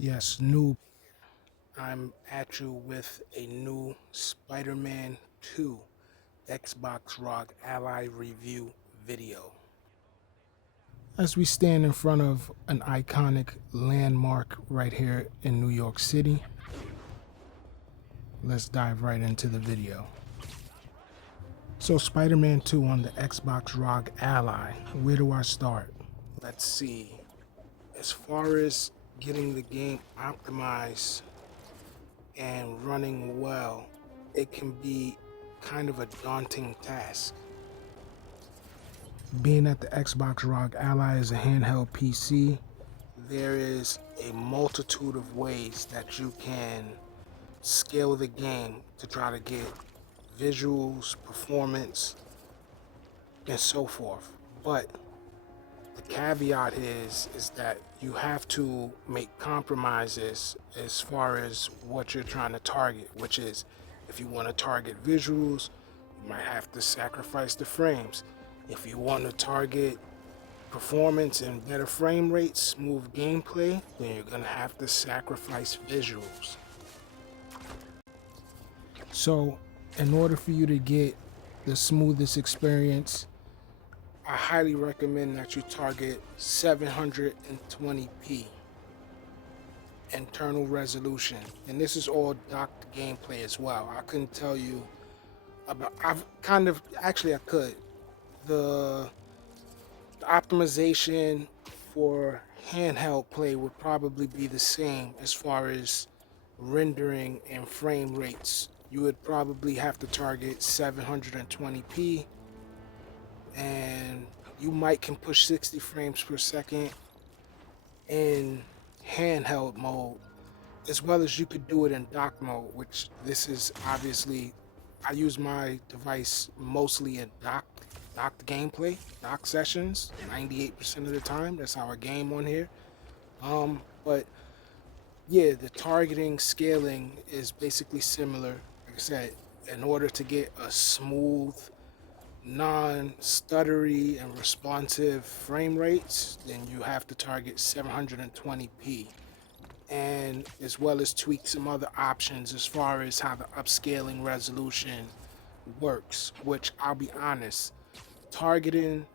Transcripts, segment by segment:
Yes, noob. I'm at you with a new Spider-Man 2 Xbox Rock Ally review video. As we stand in front of an iconic landmark right here in New York City, let's dive right into the video. So Spider-Man 2 on the Xbox Rock Ally, where do I start? Let's see. As far as getting the game optimized and running well, it can be kind of a daunting task. Being that the Xbox Rock Ally is a handheld PC, there is a multitude of ways that you can scale the game to try to get visuals, performance, and so forth. But the caveat is that you have to make compromises as far as what you're trying to target, which is if you want to target visuals, you might have to sacrifice the frames. If you want to target performance and better frame rates, smooth gameplay, then you're going to have to sacrifice visuals. So, in order for you to get the smoothest experience, I highly recommend that you target 720p internal resolution. And this is all docked gameplay as well. I couldn't tell you about, I could. The optimization for handheld play would probably be the same as far as rendering and frame rates. You would probably have to target 720p, and you might can push 60 frames per second in handheld mode, as well as you could do it in dock mode, which this is obviously, I use my device mostly in docked gameplay, dock sessions, 98% of the time. That's how I game on here. But yeah, the targeting scaling is basically similar. Like I said, in order to get a smooth, non-stuttery and responsive frame rates, then you have to target 720p, and as well as tweak some other options as far as how the upscaling resolution works, which I'll be honest, targeting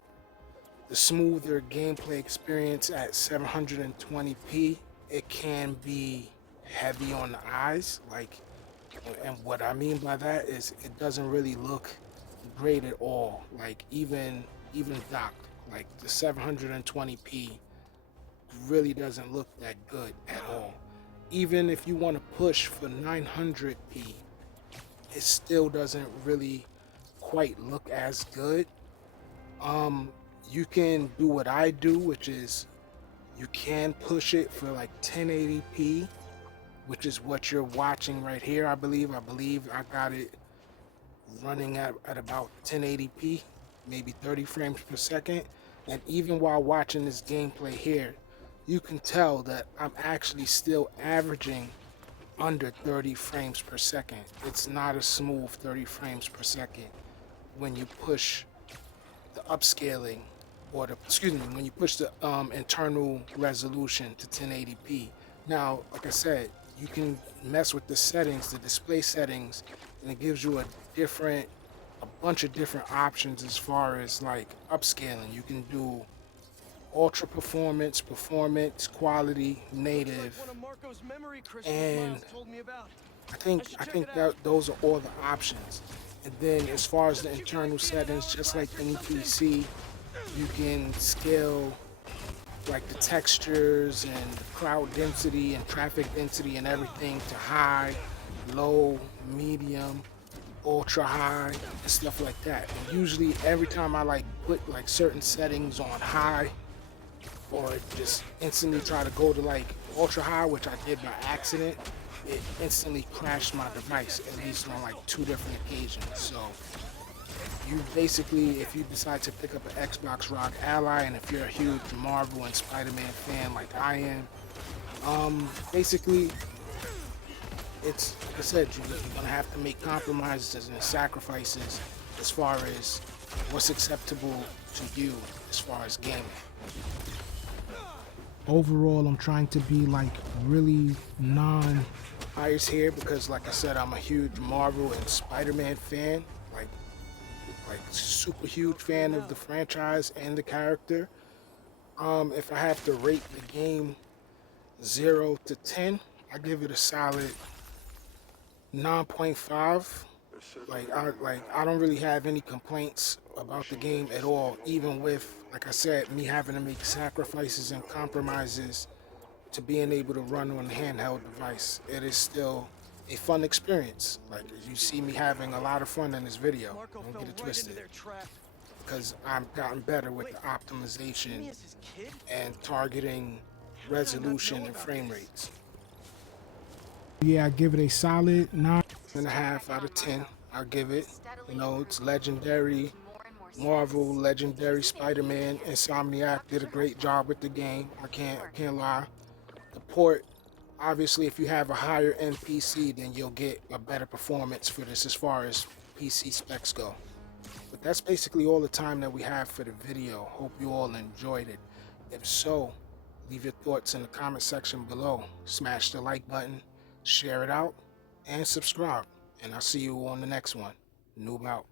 the smoother gameplay experience at 720p, it can be heavy on the eyes. And what I mean by that is it doesn't really look great at all. Like even docked, like the 720p really doesn't look that good at all. Even if you want to push for 900p, it still doesn't really quite look as good. You can do what I do, which is you can push it for like 1080p, which is what you're watching right here. I believe I got it running at about 1080p, maybe 30 frames per second. And even while watching this gameplay here, you can tell that I'm actually still averaging under 30 frames per second. It's not a smooth 30 frames per second when you push the upscaling, or when you push the internal resolution to 1080p. Now, like I said, you can mess with the settings, the display settings, and it gives you a bunch of different options as far as like upscaling. You can do ultra performance, quality, native, and I think that those are all the options. And then as far as the internal settings, just like any PC, you can scale like the textures and the crowd density and traffic density and everything to high, low, medium, ultra high, and stuff like that. And usually every time I like put like certain settings on high, or just instantly try to go to like ultra high, which I did by accident, it instantly crashed my device, at least on like 2 different occasions. So you basically, if you decide to pick up an Xbox Rock Ally, and if you're a huge Marvel and Spider-Man fan like I am, basically it's, like I said, you're gonna have to make compromises and sacrifices as far as what's acceptable to you as far as gaming. Overall, I'm trying to be like really non-biased here because, like I said, I'm a huge Marvel and Spider-Man fan. Like, super huge fan of the franchise and the character. If I have to rate the game 0 to 10, I give it a solid 9.5. I don't really have any complaints about the game at all, even with, like I said, me having to make sacrifices and compromises to being able to run on a handheld device. It is still a fun experience. Like, you see me having a lot of fun in this video. Don't get it twisted, because I've gotten better with the optimization and targeting resolution and frame rates. Yeah, I give it a solid 9.5 out of 10. I'll give it. You know, it's legendary Marvel, legendary Spider-Man. Insomniac did a great job with the game. I can't lie. The port, obviously, if you have a higher end PC, then you'll get a better performance for this as far as PC specs go. But that's basically all the time that we have for the video. Hope you all enjoyed it. If so, leave your thoughts in the comment section below. Smash the like button, share it out, and subscribe. And I'll see you on the next one. Noob out.